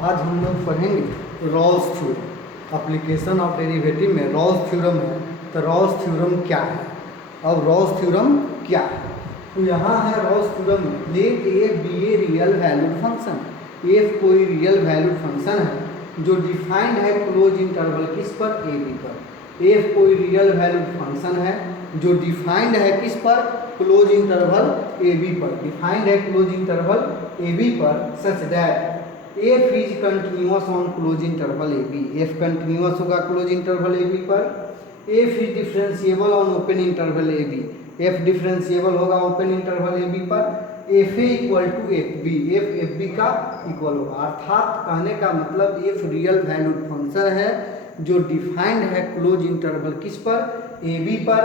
आज हम लोग पढ़ेंगे Rolle's theorem. Application of derivative में रॉल्स थ्योरम है, तो रॉल्स थ्योरम क्या है। अब रॉल्स थ्योरम क्या है, तो यहाँ है रॉल्स थ्योरम में let a B a real valued function. F कोई रियल वैल्यूड फंक्शन है जो डिफाइंड है क्लोज इंटरवल किस पर, ए बी पर। एफ कोई रियल वैल्यूड फंक्शन है जो डिफाइंड है किस पर, क्लोज इंटरवल ए बी पर। डिफाइंड है क्लोज इंटरवल ए बी पर such that f is continuous on close interval a b. F continuous होगा क्लोज इंटरवल ए बी पर। F is differentiable on open interval a b. F differentiable होगा open interval a b पर। F a equal to f b. F b का equal होगा, अर्थात कहने का मतलब एफ रियल वैल्यूड फंक्शन है जो डिफाइंड है क्लोज इंटरवल किस पर, ए बी पर।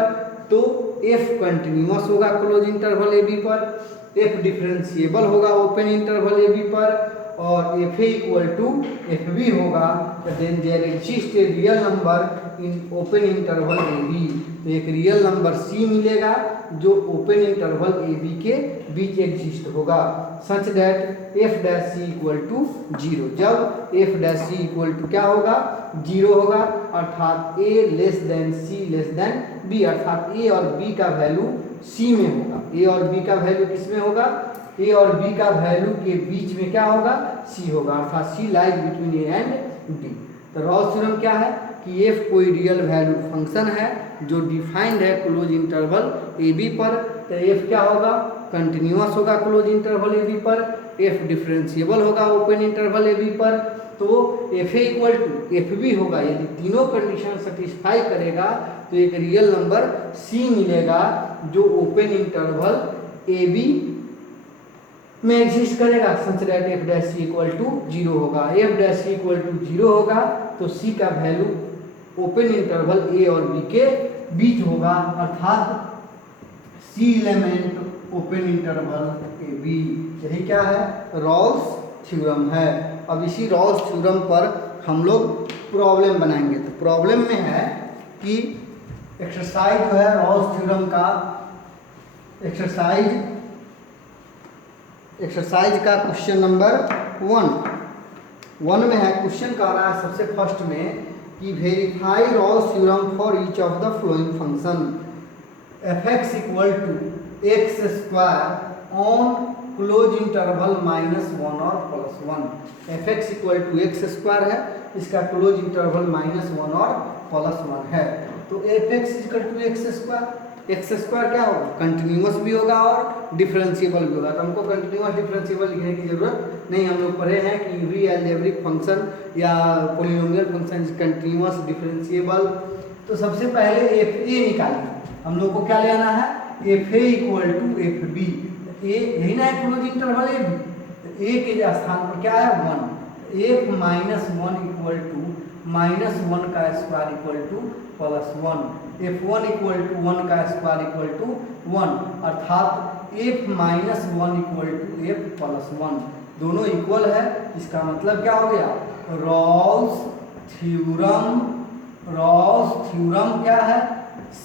तो एफ कंटिन्यूअस होगा क्लोज इंटरवल ए बी पर। एफ डिफरेंशिएबल होगा ओपन इंटरवल ए बी पर और f a equal to f b होगा। Then there exist a real number in open interval a b. तो एक रियल नंबर सी मिलेगा जो ओपन इंटरवल ए बी के बीच एग्जिस्ट होगा, such that f dash C equal to zero. जब f dash C equal to क्या होगा, जीरो होगा, अर्थात a less than c less than b, अर्थात ए और बी का वैल्यू सी में होगा। ए और बी का वैल्यू किस में होगा, ए और बी का वैल्यू के बीच में क्या होगा, सी होगा, अर्थात C lies between A and B. तो रॉल्स थ्योरम क्या है कि एफ कोई रियल वैल्यूड फंक्शन है जो डिफाइंड है क्लोज इंटरवल ए बी पर। तो एफ क्या होगा, कंटिन्यूअस होगा क्लोज इंटरवल ए बी पर। एफ डिफरेंशिएबल होगा ओपन इंटरवल ए बी पर। तो f a equal to f b होगा। यदि तीनों कंडीशन सेटिस्फाई करेगा तो एक रियल नंबर सी मिलेगा जो ओपन इंटरवल ए बी में एग्जिस्ट करेगा, such that f dash C equal to zero होगा। F dash C equal to zero होगा तो सी का वैल्यू ओपन इंटरवल ए और बी के बीच होगा, अर्थात c element open interval a b. यही क्या है, रॉल्स थ्योरम है। अब इसी रॉल्स थ्योरम पर हम लोग प्रॉब्लम बनाएंगे। तो प्रॉब्लम में है कि एक्सरसाइज जो है रॉल्स थ्योरम का एक्सरसाइज का क्वेश्चन नंबर 1 में है। क्वेश्चन कह रहा है सबसे फर्स्ट में कि verify Rolle's theorem for each of the following function f x equal to x square on close interval -1 और +1। F x equal to x square है, इसका क्लोज इंटरवल -1 और +1 है। तो f x equal to x square, x square क्या होगा, continuous भी होगा और डिफरेंशिएबल भी होगा। तो हमको कंटिन्यूअस डिफरेंशिएबल लिखने की जरूरत नहीं, हम लोग पढ़े हैं कि एवरी अलजेब्रिक फंक्शन या polynomial function is continuous differentiable. तो सबसे पहले एफ ए निकालिए, हम लोग को क्या लेना है, f a equal to f b. ए यही ना है close interval a B, a के स्थान पर क्या है 1। एफ -1 इक्वल टू -1 का square equal to +1। f1 equal to 1 का स्क्वायर इक्वल टू 1, अर्थात f -1 इक्वल टू f +1, दोनों इक्वल है। इसका मतलब क्या हो गया, रॉल्स थ्योरम क्या है,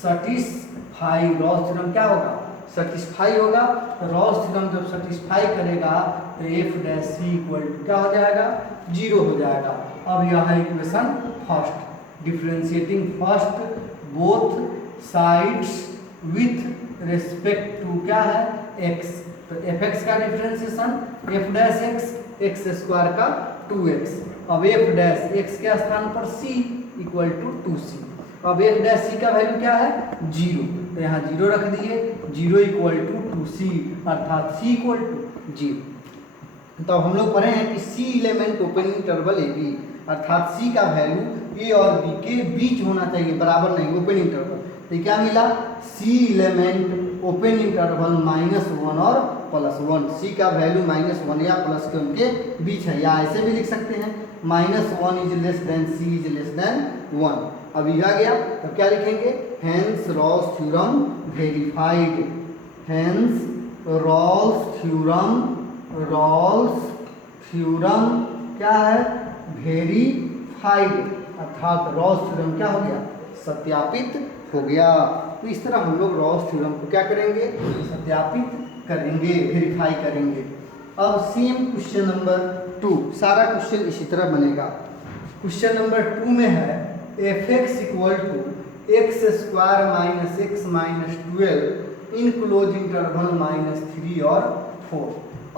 सटिस्फाई। रॉल्स थ्योरम क्या होगा, सटिस्फाई होगा। तो रॉल्स थ्योरम जब सटिस्फाई करेगा तो F dash C equal to क्या हो जाएगा, जीरो हो जाएगा। अब यह है equation first, differentiating first both sides with respect to क्या है, एक्स। तो एफ एक्स का differentiation F dash x, x square का 2x। अब एफ डैश एक्स के स्थान पर c इक्वल टू 2c। अब एफ डैश सी का वैल्यू क्या है, 0। तो यहाँ 0 रख दिए, 0 इक्वल टू 2c, अर्थात c इक्वल टू 0। तो हम लोग पढ़े हैं कि C element open interval a b, अर्थात सी का वैल्यू ए और बी के बीच होना चाहिए, बराबर नहीं, ओपन इंटरवल। तो क्या मिला, सी एलिमेंट ओपन इंटरवल -1 और +1। सी का वैल्यू -1 या प्लस के उनके बीच है, या ऐसे भी लिख सकते हैं -1 is less than c is less than 1। अब ये आ गया, तो क्या लिखेंगे, hence Rolle's theorem verified. Hence Rolle's theorem क्या है, वेरीफाइड, अर्थात रॉल्स थ्योरम क्या हो गया, सत्यापित हो गया। तो इस तरह हम लोग रॉल्स थ्योरम को क्या करेंगे, सत्यापित करेंगे, वेरीफाई करेंगे। अब सेम क्वेश्चन नंबर 2, सारा क्वेश्चन इसी तरह बनेगा। क्वेश्चन नंबर 2 में है f x equal to x square minus x minus 12 in close interval minus 3 और 4।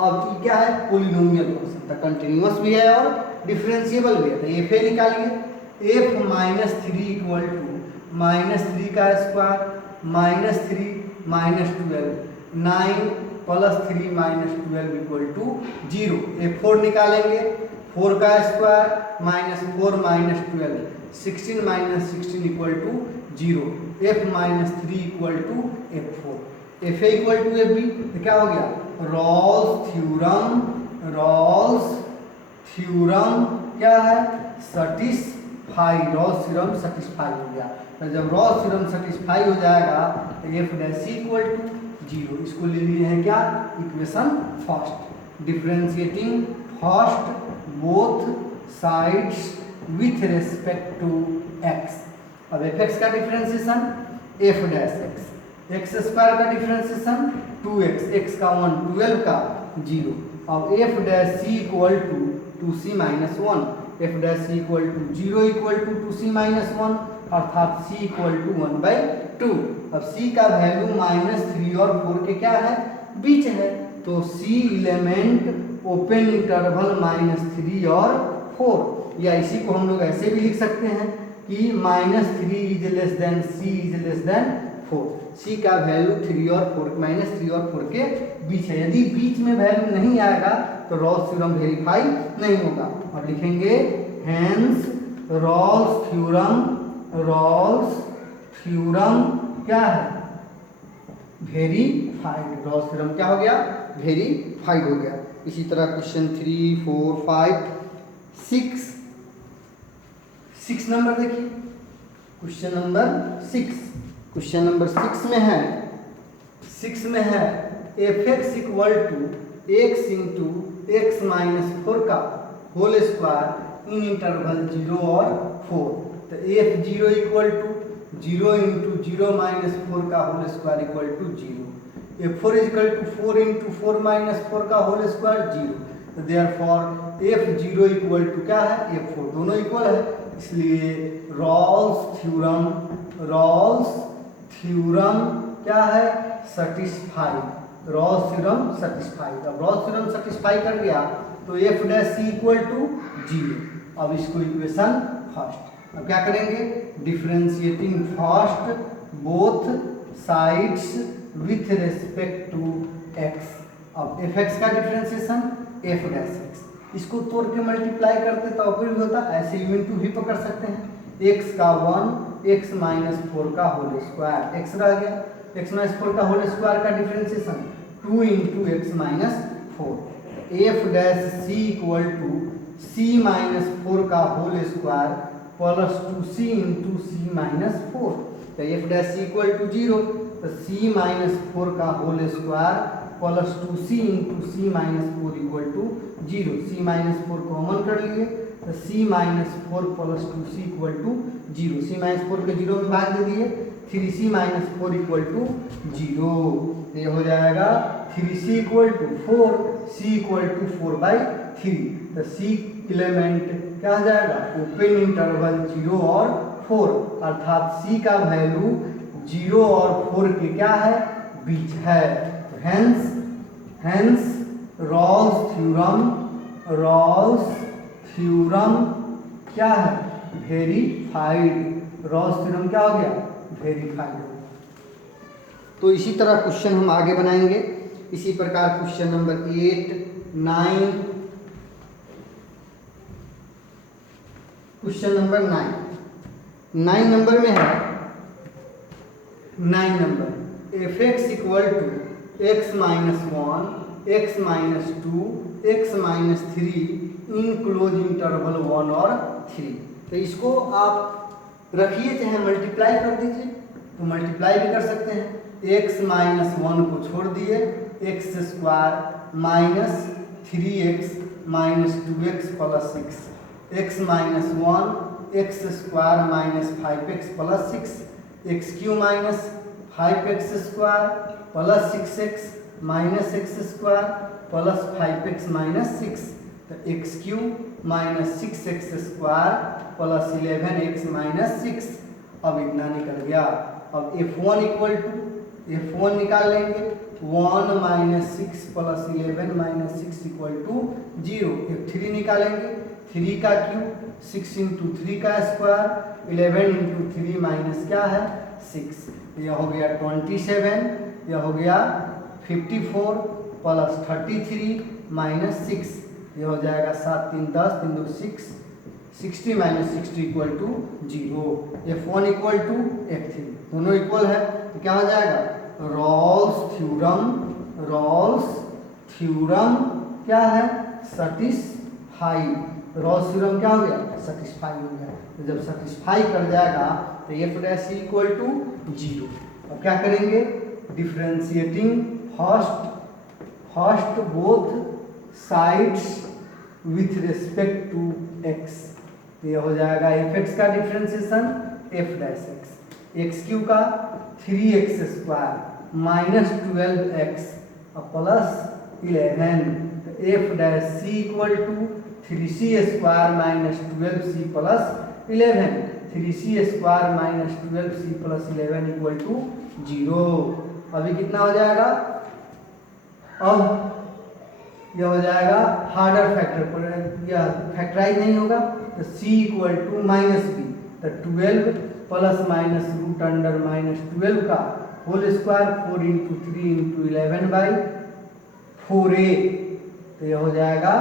अब ये क्या है, पोलिनोमियल फंक्शन था, कंटिन्यूअस भी है और डिफरेंशिएबल भी है। तो एफ ए निकालिए, f minus 3 equal to minus 3 का square minus 3 minus 12, 9 plus 3 minus 12 equal to 0। F 4 निकालेंगे, 4 का square minus 4 minus 12, 16 minus 16 equal to 0। F minus 3 equal to f 4, f a equal to f b. तो क्या हो गया, Rawls theorem, Rolle's theorem क्या है, satisfy, Rawls theorem satisfy हो गया। तो जब रॉल्स थ्योरम सेटिस्फाई हो जाएगा तो एफ डैश इक्वल टू 0, इसको ले लिए हैं क्या, equation first, differentiating first both sides with respect to x. अब एफ एक्स का differentiation F dash x, x square का डिफरेंशिएशन 2x, x का 1, 12 का 0। अब F dash C equal to 2c minus 1, f dash C equal to 0 equal to 2c minus 1, अर्थात c equal to 1/2। अब c का value minus 3 और 4 के क्या है, बीच है, तो c element open interval minus 3 और 4, या इसी को हम लोग ऐसे भी लिख सकते हैं कि minus 3 is less then c is less then 4। c का वैल्यू 3 और 4, माइनस 3 और 4 के बीच है। यदि बीच में वैल्यू नहीं आएगा तो रॉल्स थ्योरम वेरीफाई नहीं होगा। और लिखेंगे hence Rolle's theorem, Rolle's theorem क्या है, वेरीफाइड। रॉल्स थ्योरम क्या हो गया, वेरीफाइड हो गया। इसी तरह क्वेश्चन 3, 4, 5, 6 नंबर देखिए, क्वेश्चन नंबर 6, क्वेश्चन नंबर 6 में है, 6 में है f x equal to x into x minus 4 का होल स्क्वायर इन इंटरवल 0 और 4। तो f 0 equal to 0 into 0 minus 4 का whole square equal to 0। F 4 equal to 4 into 4 minus 4 का होल स्क्वायर 0। तो देयरफॉर एफ 0 इक्वल टू क्या है, F 4, दोनों equal है, इसलिए रॉल्स थ्योरम, रॉल्स थ्योरम क्या है, सेटिस्फाइड, रॉल्स थ्योरम सेटिस्फाइड। अब रॉल्स थ्योरम सेटिस्फाई कर गया तो F dash C equal to 0। अब इसको इक्वेशन फर्स्ट, अब क्या करेंगे, differentiating first both sides with respect to x. अब एफ एक्स का डिफरेंशिएशन एफ डैश एक्स, इसको तोड़ के मल्टीप्लाई करते तो ऑपरेट होता, ऐसे यू इंटू भी पकड़ सकते हैं। एक्स का 1, एक्स माइनस 4 का होल स्क्वायर, एक्स रह गया, एक्स माइनस 4 का होल स्क्वायर का differentiation 2 into x minus 4। F dash C equal to c minus 4 का whole square plus 2c into c minus 4। तो F dash C equal to 0, तो c minus 4 का whole square plus 2c into c minus 4 equal to 0। C minus 4 common कर लिए तो c minus 4 plus 2c equal to 0। C minus 4 के 0 में भाग दे दिए, 3c माइनस 4 इक्वल टू 0। ये हो जाएगा 3c equal to 4, c equal to 4/3। तो c एलिमेंट क्या हो जाएगा, ओपन इंटरवल 0 और 4, अर्थात c का वैल्यू 0 और 4 के क्या है, बीच है। तो hence Rolle's theorem, Rolle's theorem क्या है, वेरीफाइड। रॉल्स थ्योरम क्या हो गया, वेरीफाइड। तो इसी तरह क्वेश्चन हम आगे बनाएंगे। इसी प्रकार question number 8, 9, question number 9 number में है, 9 number f x equal to x minus 1, x minus 2, x minus 3 in close interval 1 और 3। तो इसको आप रखिए चाहे मल्टीप्लाई कर दीजिए, तो मल्टीप्लाई भी कर सकते हैं। x माइनस 1 को छोड़ दिए, x square minus 3x minus 2x plus 6, x minus 1 x square minus 5x plus 6, x Q minus 5x square plus 6x minus x square plus 5x minus 6, तो x cube minus 6x square plus 11x minus 6। अब इतना निकल गया। अब f1 equal to f1 निकाल लेंगे, 1 minus 6 plus 11 minus 6 equal to 0। f3 निकालेंगे, 3 का क्यूब 6 इंटू 3 का स्क्वायर 11 इंटू 3 माइनस क्या है 6, यह हो गया 27, यह हो गया 54 प्लस 33 माइनस 6, यह हो जाएगा 7 3 10 3 2 6, 60 minus 60 equal to 0। f1 equal to f3 दोनों इक्वल है, तो क्या हो जाएगा रॉल्स थ्योरम क्या है सटिस्फाई। रॉल्स थ्योरम क्या हो गया सटिस्फाई हो गया। तो जब सटिस्फाई कर जाएगा तो एफ डैश इक्वल टू 0। अब क्या करेंगे differentiating first both sides with respect to x, तो ये हो जाएगा एफ एक्स का differentiation F dash x cube का 3x square minus 12x plus 11, तो F dash C equal to 3c square minus 12c plus 11, 3c square minus 12c plus 11 equal to 0। अभी कितना हो जाएगा, अब यह हो जाएगा हार्डर फैक्टर पर, यह फैक्टराइज नहीं होगा, तो c equal to minus b, तो 12 plus minus root under minus 12 का whole square 4 into 3 into 11 by 4a, तो यह हो जाएगा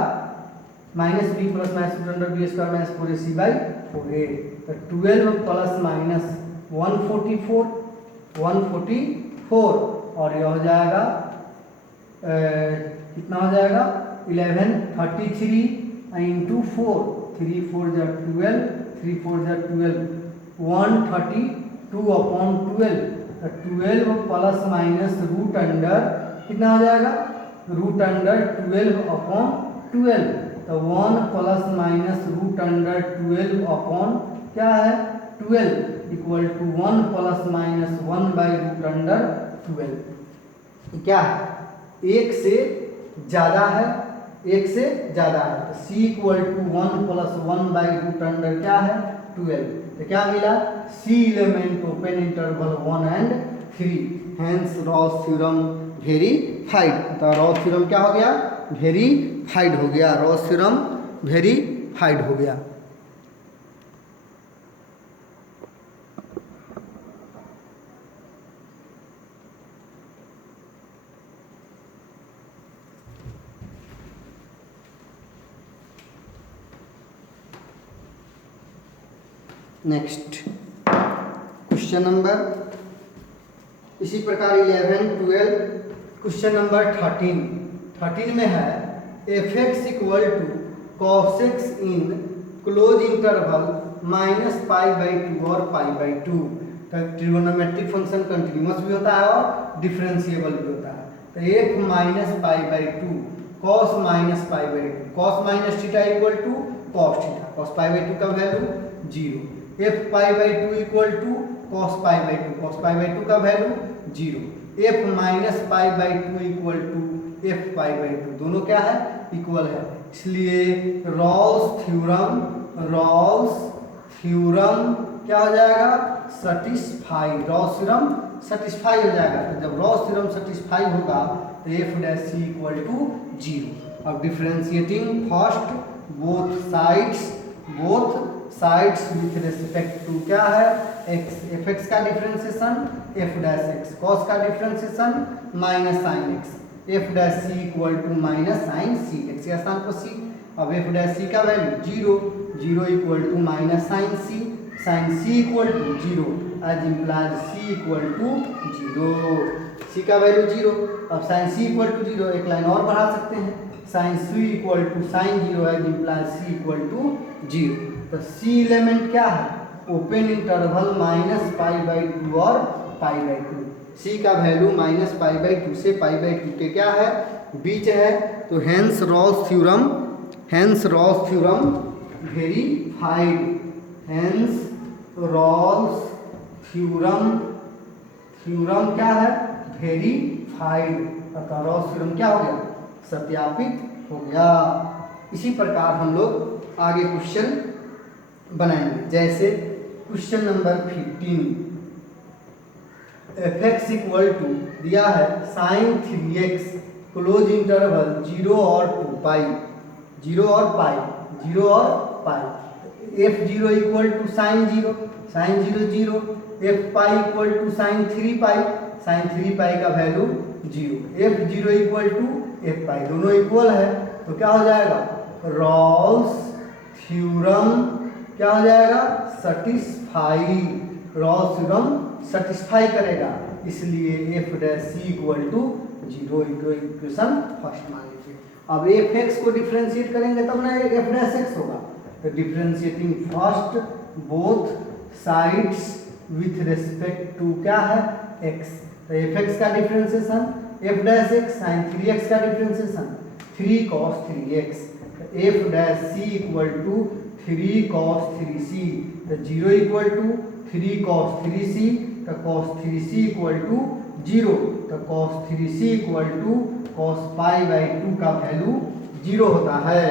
minus b plus minus root under b square minus 4ac by 4a, तो 12 प्लस माइनस 144 और यह हो जाएगा कितना हो जाएगा 11 33 इंटू 4, 3 4 जा 12, 3 4 जा 12, 132 अपॉन 12, तो 12 प्लस माइनस रूट अंडर कितना हो जाएगा रूट अंडर 12 अपॉन 12, तो 1 plus minus root under 12 upon क्या है 12 equal to 1 plus minus 1 by root under 12। क्या है एक से ज़्यादा है, एक से ज़्यादा है, तो c equal to 1 plus 1 by root under क्या है 12, तो क्या मिला c element open interval 1 and 3, hence Rolle's theorem verified. तो रॉल्स थ्योरम क्या हो गया वेरीफाइड हो गया, रॉल्स थ्योरम वेरीफाइड हो गया। नेक्स्ट क्वेश्चन नंबर इसी प्रकार 11 12 क्वेश्चन नंबर 13 में है f x equal to cos x in close interval minus pi by 2 और pi by 2। Trigonometric function continuous भी होता है और डिफरेंशिएबल भी होता है। तो f minus pi by 2 cos minus pi by 2, cos minus theta equal to cos theta, cos pi by 2 का value 0, f pi by 2 equal to cos pi by 2, cos pi by 2 का value 0, f minus pi by 2 equal to f pi by 2, दोनों क्या है equal है। इसलिए Rawls theorem क्या हो जाएगा सटिस्फाई, रॉल्स थ्योरम सटिस्फाई हो जाएगा। तो जब रॉल्स थ्योरम सटिस्फाई होगा तो F dash C equal to 0। अब differentiating first both sides with respect to क्या है x, एफ एक्स का differentiation F dash X, cos का differentiation minus sine X, F dash C equal to minus sine C, X के स्थान पर C. अब F dash सी का value 0 equal to minus sine C equal to 0 as implies C equal to 0, C का value 0। अब sign C equal to 0 एक line और बढ़ा सकते हैं, sine C equal to sine 0 as implies C equal to 0। तो c element क्या है open interval minus pi by 2 और पाई बाई 2, सी का वैल्यू माइनस पाई बाई 2 से पाई बाई 2 के क्या है बीच है। तो hence Rolle's theorem verified, hence Rolle's theorem क्या है वेरीफाइड। अतः रॉल्स थ्योरम क्या हो गया, सत्यापित हो गया। इसी प्रकार हम लोग आगे क्वेश्चन बनाएंगे। जैसे question number 15, f x equal to दिया है साइन 3x क्लोज इंटरवल 0 और 2 पाई, 0 और पाई, 0 और pi. F zero equal to sine 0, sine 0 0। F pi equal to sine 3 pi, sine 3 pi का value 0। F zero equal to f pi, दोनों equal है तो क्या हो जाएगा, रॉल्स थ्योरम क्या हो जाएगा, सेटिस्फाई। रॉल्स थ्योरम सेटिस्फाई करेगा, इसलिए f dash C equal to 0 equation first मान लीजिए। अब एफ एक्स को डिफ्रेंशिएट करेंगे तब ना एफ डैश एक्स होगा, तो differentiating first both sides with respect to क्या है, एक्स। तो एफ एक्स का differentiation f dash x, sine 3x का डिफ्रेंशिएशन 3 cos 3x। तो F dash C equal to 3 cos 3c। तो 0 इक्वल टू 3 cos 3c, तो cos 3c इक्वल टू 0। तो cos 3c equal to cos pi by 2 का value 0 होता है।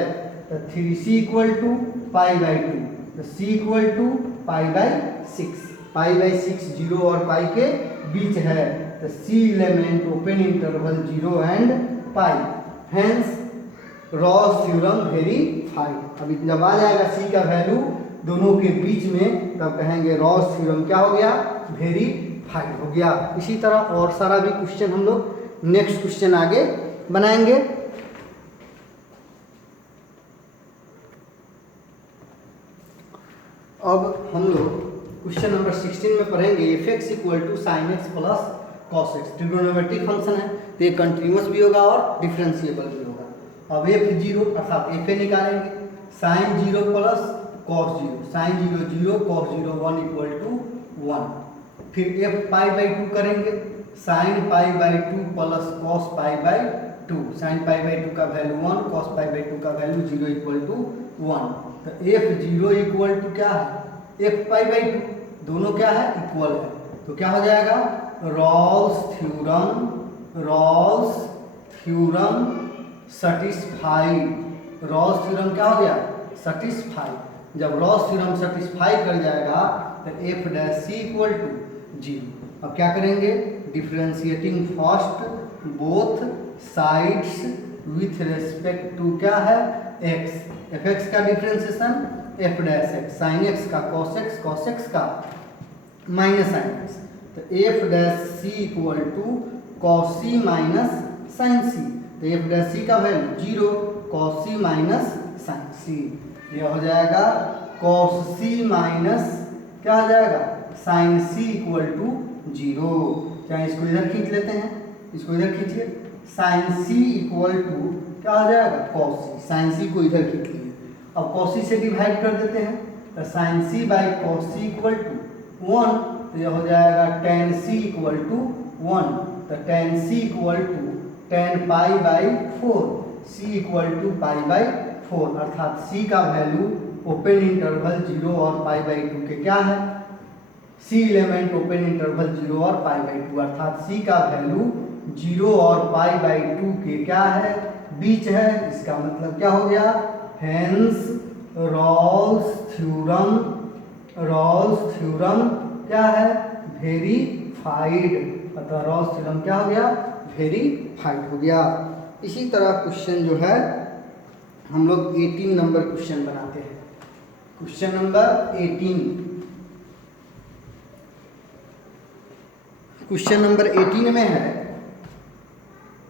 तो 3c equal to pi by 2, तो c equal to pi by 6। Pi by 6 0 और pi के बीच है, तो c element open interval 0 and पाई, हेंस रॉल्स थ्योरम वेरीफाइड। अभी जब आ जाएगा c का वैल्यू दोनों के बीच में, तब कहेंगे रॉल्स थ्योरम क्या हो गया, वेरीफाइड हो गया। इसी तरह और सारा भी क्वेश्चन हम लोग नेक्स्ट क्वेश्चन आगे बनाएंगे। अब हम लोग क्वेश्चन नंबर 16 में पढ़ेंगे f x equal to sine x plus cos x. Trigonometric function है तो ये कंटिन्यूअस भी होगा और डिफरेंशिएबल भी होगा। अब एफ जीरो अर्थात एफ ए निकालेंगे, sine 0 plus cos 0, sine 0 0 cos 0 1 equal to 1। फिर एफ पाई बाई 2 करेंगे, sine pi by 2 plus cos pi by 2, sine pi by 2 का वैल्यू 1, कॉस पाई बाई 2 का वैल्यू 0 इक्वल टू 1। तो F zero equal to क्या है, F pi by 2, दोनों क्या है, इक्वल है। तो क्या हो जाएगा, Rolle's theorem, Rolle's theorem satisfied. Rolle's theorem क्या हो गया, सेटिस्फाइड। जब रॉल्स थ्योरम सेटिस्फाई कर जाएगा तो F dash C equal to 0। अब क्या करेंगे, differentiating first both sides with respect to क्या है, एक्स। एफ एक्स का differentiation F dash x, sine x का कॉस एक्स, कॉस एक्स का माइनस साइन एक्स। तो F dash C equal to cos c minus sine c. तो F dash सी का value 0, cos c minus sine c. यह हो जाएगा cos c minus क्या हो जाएगा, साइन सी इक्वल टू 0। चाहे इसको इधर खींच लेते हैं, इसको इधर खींचिए, साइन सी इक्वल टू क्या हो जाएगा, कॉस सी। साइन सी को इधर खींच लिए, अब कॉस सी से डिवाइड कर देते हैं, तो sine c by cos c equal to 1। तो यह हो जाएगा टेन सी इक्वल टू 1। तो tan c equal to tan pi by 4, c equal to pi by 4। अर्थात सी का वैल्यू ओपन इंटरवल 0 और पाई बाई 2 के क्या है, सी एलिमेंट ओपन इंटरवल 0 और पाई बाई 2, अर्थात सी का वैल्यू 0 और पाई बाई 2 के क्या है, बीच है। इसका मतलब क्या हो गया, hence Rolle's theorem, Rolle's theorem क्या है, वेरीफाइड। अतः रॉल्स थ्योरम क्या हो गया, वेरीफाइड हो गया। इसी तरह क्वेश्चन जो है हम लोग 18 नंबर क्वेश्चन बनाते हैं। क्वेश्चन नंबर 18, क्वेश्चन नंबर 18 में है,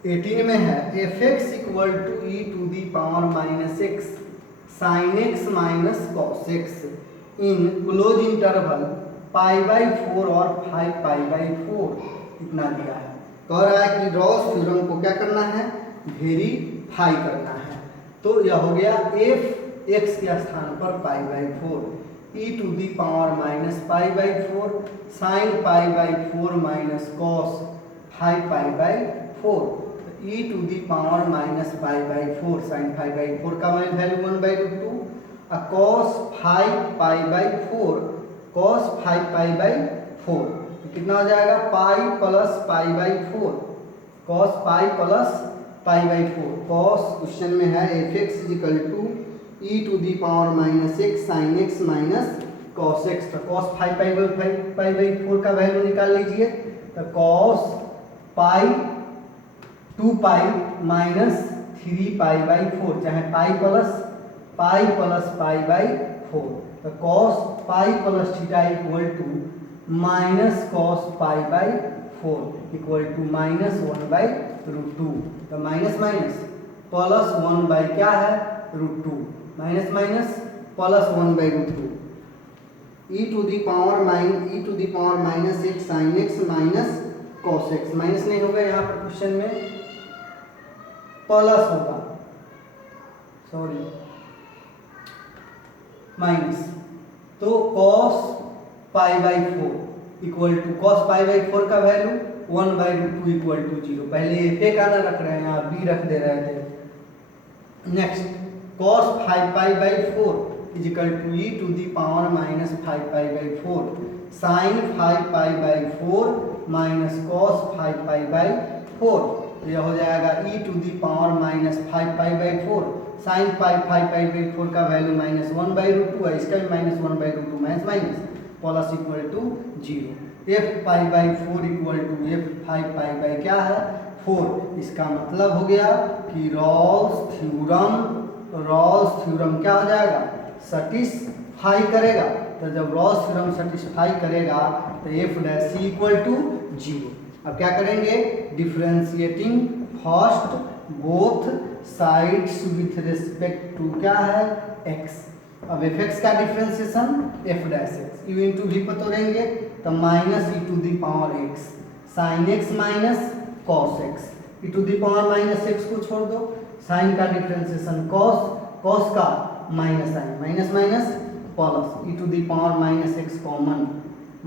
18 में है f x equal to e to the power minus x sine x minus cos x in close interval pi by 4 और 5 पाई बाई 4 इतना दिया है। कह रहा है कि रॉल्स थ्योरम को क्या करना है, वेरीफाई करना है। तो यह हो गया एफ एक्स के स्थान पर pi by 4 e to the power minus pi by 4 sine pi by 4 minus cos 5 pi by 4 e to the power minus pi by 4 sine 5 by 4 का value 1 by 2 cos 5 pi by 4 cos 5 pi by 4 कितना हो जाएगा, pi plus pi by 4 cos pi plus pi by 4। Cos question में है f x equal to e to the power minus x sine x minus cos x. तो cos pi by 4 का value निकाल लीजिए। तो cos pi 2 pi minus 3 pi by 4, चाहे pi plus pi by 4। तो cos pi plus theta equal to minus cos pi by 4 equal to minus 1 by root 2। तो minus minus plus 1 by क्या है root 2, minus minus plus 1 by root 2। E to the power minus x sine x minus cos x, minus नहीं होगा यहाँ पर question में, plus होगा, sorry minus. तो cos pi by 4 equal to cos pi by 4 का value 1 by root 2 equal to 0। पहले F A का ना रख रहे हैं, यहाँ बी रख दे रहे थे। Next cos 5 pi by 4 equal to e to the power minus 5 pi by 4 sine 5 pi by 4 minus cos 5 pi by 4। तो यह हो जाएगा e to the power minus 5 pi by 4 sine 5 pi by 4 का value minus 1 by root 2 है, इसका भी minus 1 by root 2 minus minus plus equal to 0। F pi by 4 equal to f 5 pi by क्या है 4। इसका मतलब हो गया कि रॉल्स थ्योरम क्या हो जाएगा सेटिस्फाई करेगा। तो जब रॉल्स थ्योरम सेटिस्फाई करेगा तो F dash C equal to 0। अब क्या करेंगे, differentiating first both sides with respect to क्या है x। अब एफ एक्स का differentiation F dash x u into भी पतोड़ेंगे तो minus e to the power x sine x minus cos x. E to the power minus x को छोड़ दो, साइन का डिफरेंशिएशन कॉस का minus sine minus minus plus e to the power minus x common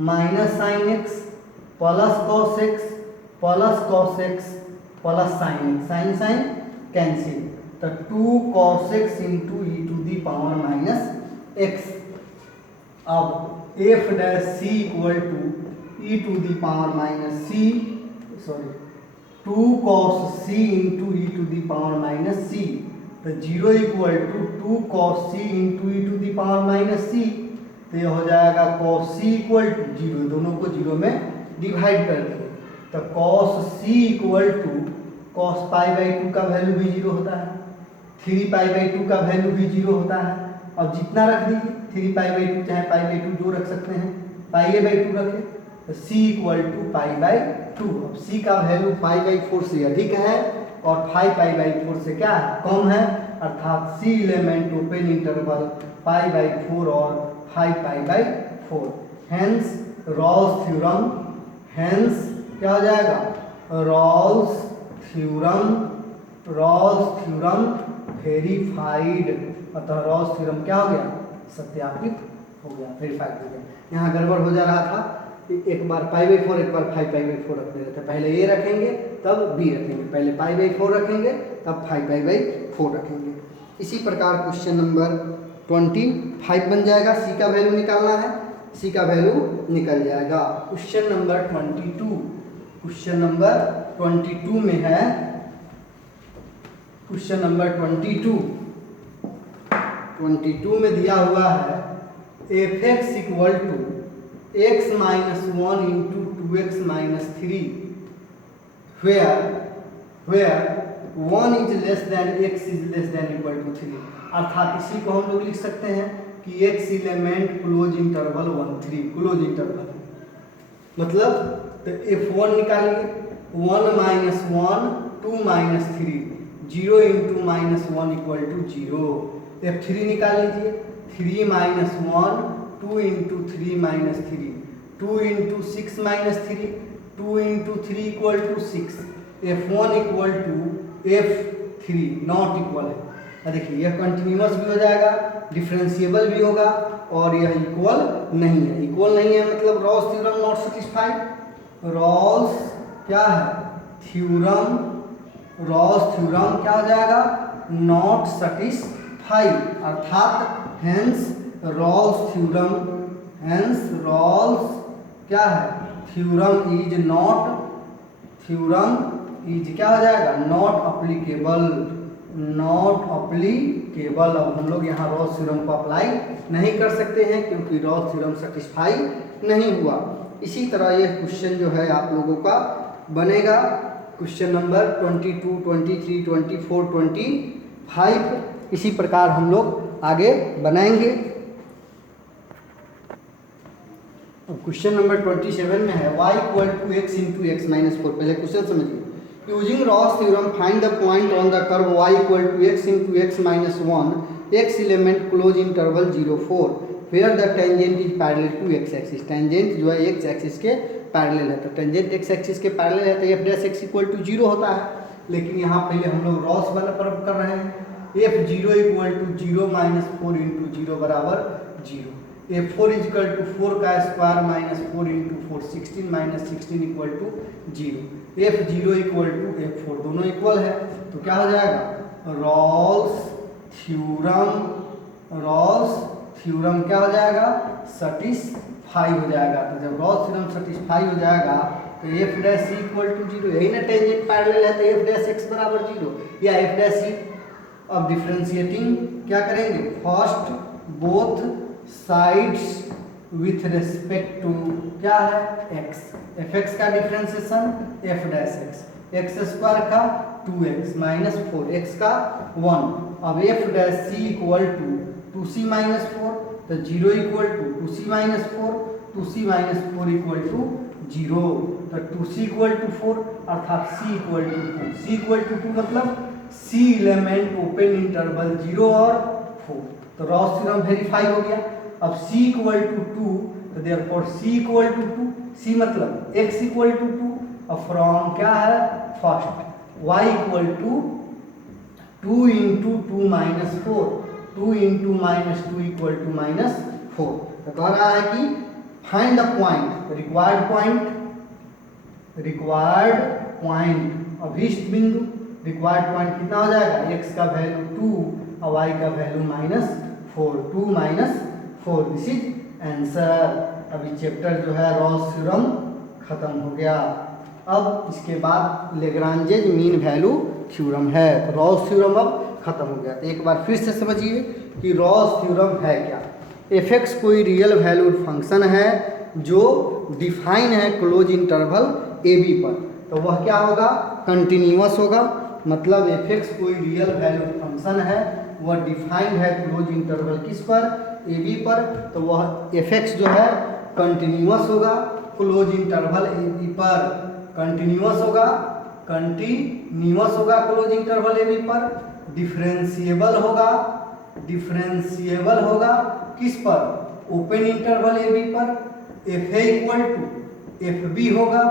minus sine x plus cos x plus sine x, sine sine cancel. तो 2 cos x into e to the power minus x. अब F dash C equal to e to the power minus c, sorry 2 cos c into e to the power minus c. तो 0 equal to 2 cos c into e to the power minus c. तो ये हो जाएगा cos c equal to 0, दोनों को 0 में divide कर दिए। तो cos c equal to cos pi by 2 का वैल्यू भी 0 होता है, 3 पाई बाई 2 का वैल्यू भी 0 होता है। अब जितना रख दीजिए, 3 पाई बाई 2 चाहे पाई बाई 2 जो रख सकते हैं, पाई बाई 2 रखें तो c equal to pi by 2। अब c का वैल्यू पाई बाई 4 से अधिक है और 5 पाई बाई 4 से क्या है कम है, अर्थात c element open interval pi by 4 और 5 pi by 4। Hence Rolle's theorem, hence क्या हो जाएगा रॉल्स थ्योरम वेरीफाइड। अतः रॉल्स थ्योरम क्या हो गया सत्यापित हो गया, वेरीफाइड हो गया। यहाँ गड़बड़ हो जा रहा था, एक बार पाई बाई 4 एक बार 5 पाई बाई 4 रख देते थे। पहले ए रखेंगे तब बी रखेंगे, पहले पाई बाई 4 रखेंगे तब 5 पाई बाई 4 रखेंगे। इसी प्रकार क्वेश्चन नंबर 25 बन जाएगा। सी का वैल्यू निकालना है, सी का वैल्यू निकल जाएगा। क्वेश्चन नंबर 22, क्वेश्चन नंबर 22 में है, क्वेश्चन नंबर 22 में दिया हुआ है f x equal to x minus 1 into 2x minus 3 where 1 is less than x is less than equal to 3। अर्थात इसी को हम लोग लिख सकते हैं कि x element close interval 1 3 close interval, मतलब तो f1 निकालिए 1 minus 1 2 minus 3 0 into minus 1 equal to 0। f3 निकाल लीजिए 3 minus 1 2 into 3 minus 3 2 into 6 minus 3 2 into 3 equal to 6। f1 equal to f3 not equal है। देखिए यह कंटिन्यूअस भी हो जाएगा, डिफरेंशिएबल भी होगा और यह इक्वल नहीं है। इक्वल नहीं है मतलब Rolle's theorem not satisfied. Rolle's क्या है थ्योरम, रॉल्स थ्योरम क्या हो जाएगा नॉट सेटिस्फाइड, अर्थात hence Rolle's theorem, hence Rolle's क्या है थ्योरम इज क्या हो जाएगा, नॉट अप्लीकेबल, नॉट अप्लीकेबल। अब हम लोग यहाँ रॉल्स थ्योरम को अप्लाई नहीं कर सकते हैं क्योंकि रॉल्स थ्योरम सेटिस्फाई नहीं हुआ। इसी तरह यह क्वेश्चन जो है आप लोगों का बनेगा, क्वेश्चन नंबर 22, 23, 24, 25। इसी प्रकार हम लोग आगे बनाएंगे। अब क्वेश्चन नंबर 27 में है y equal to x into x minus 4। पहले क्वेश्चन समझिए। Using Rolle's theorem find the point on the curve y equal to x into x minus 1 x element close interval 0, 4 where the tangent is parallel to x axis. Tangent जो है x axis के parallel है, तो tangent x axis के parallel है तो F dash x equal to 0 होता है। लेकिन यहाँ पहले हम लोग रॉल्स वाला प्रूव कर रहे हैं। f0 equal to 0 minus 4 into 0 बराबर 0। f4 इक्वल टू 4 का square minus 4 into 4 16 minus 16 equal to 0। f0 equal to f4 दोनों इक्वल है तो क्या हो जाएगा, रॉल्स थ्योरम क्या हो जाएगा, सेटिस्फाई हो जाएगा। तो जब रॉल्स थ्योरम सेटिस्फाई हो जाएगा तो f डैश इक्वल टू 0, यही ना टेंजेंट पैरेलल है तो f डैश x बराबर 0 या f डैश सी। अब डिफरेंशिएटिंग क्या करेंगे, first both sides with respect to क्या है x, fx का differentiation f dash x square का 2x माइनस 4x का 1। अब f dash C equal to 2c minus 4, तो 0 equal to 2c minus 4, 2c minus 4 equal to 0, तो 2c equal to 4 अर्थात c equal to 2। c equal to 2 मतलब c element open interval 0 और 4, तो Rolle's theorem verify हो गया। अब c equal to 2 तो therefore c equal to 2, c मतलब x इक्वल टू 2। अब फ्रॉम क्या है, first y equal to 2 into 2 minus 4, 2 into minus 2 equal to minus 4। तो कह रहा है कि find the point, required point अभीष्ट बिंदु। रिक्वायर्ड पॉइंट कितना हो जाएगा, x का वैल्यू 2 और y का value minus 4, 2 minus 4। This is answer. अभी चैप्टर जो है रॉल्स थ्योरम खत्म हो गया। अब इसके बाद लेग्रांजेज मीन वैल्यू थ्योरम है, तो रॉल्स थ्योरम अब खत्म हो गया। तो एक बार फिर से समझिए कि रॉल्स थ्योरम है क्या। f(x) कोई रियल वैल्यूड फंक्शन है जो डिफाइन है क्लोज इंटरवल a b पर, तो वह क्या होगा, कंटिन्यूअस होगा। मतलब f(x) कोई रियल वैल्यूड फंक्शन है, वह डिफाइंड है क्लोज इंटरवल किस पर, a b पर, तो वह f(x) जो है कंटिन्यूअस होगा क्लोज इंटरवल a b पर। कंटिन्यूअस होगा क्लोज इंटरवल a b पर। डिफरेंशिएबल होगा किस पर, ओपन इंटरवल a b पर। fa इक्वल टू fb होगा,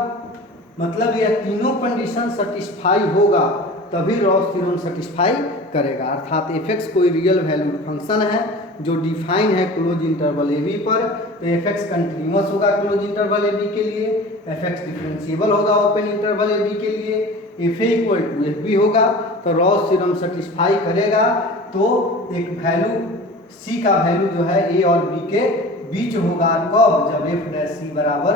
मतलब यह तीनों कंडीशन सेटिस्फाई होगा तभी रॉल्स थ्योरम सेटिस्फाई करेगा। अर्थात f(x) कोई रियल वैल्यूड फंक्शन है जो डिफाइन है क्लोज इंटरवल a b पर, तो f(x) कंटिन्यूअस होगा क्लोज इंटरवल a b के लिए, f(x) डिफरेंशिएबल होगा ओपन इंटरवल a b के लिए, fa इक्वल टू fb होगा, तो रॉल्स थ्योरम सेटिस्फाई करेगा। तो एक वैल्यू c का वैल्यू जो है a और b के बीच होगा, कब, जब f डैश c बराबर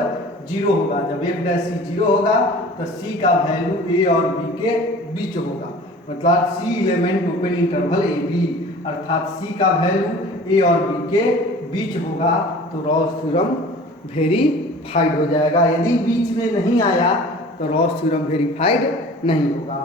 0 होगा। जब f डैश c 0 होगा तो c का वैल्यू a और b के बीच होगा, मतलब c element open interval a b, अर्थात c का वैल्यू a और b के बीच होगा तो रॉल्स थ्योरम वेरीफाइड हो जाएगा। यदि बीच में नहीं आया तो रॉल्स थ्योरम वेरीफाइड नहीं होगा।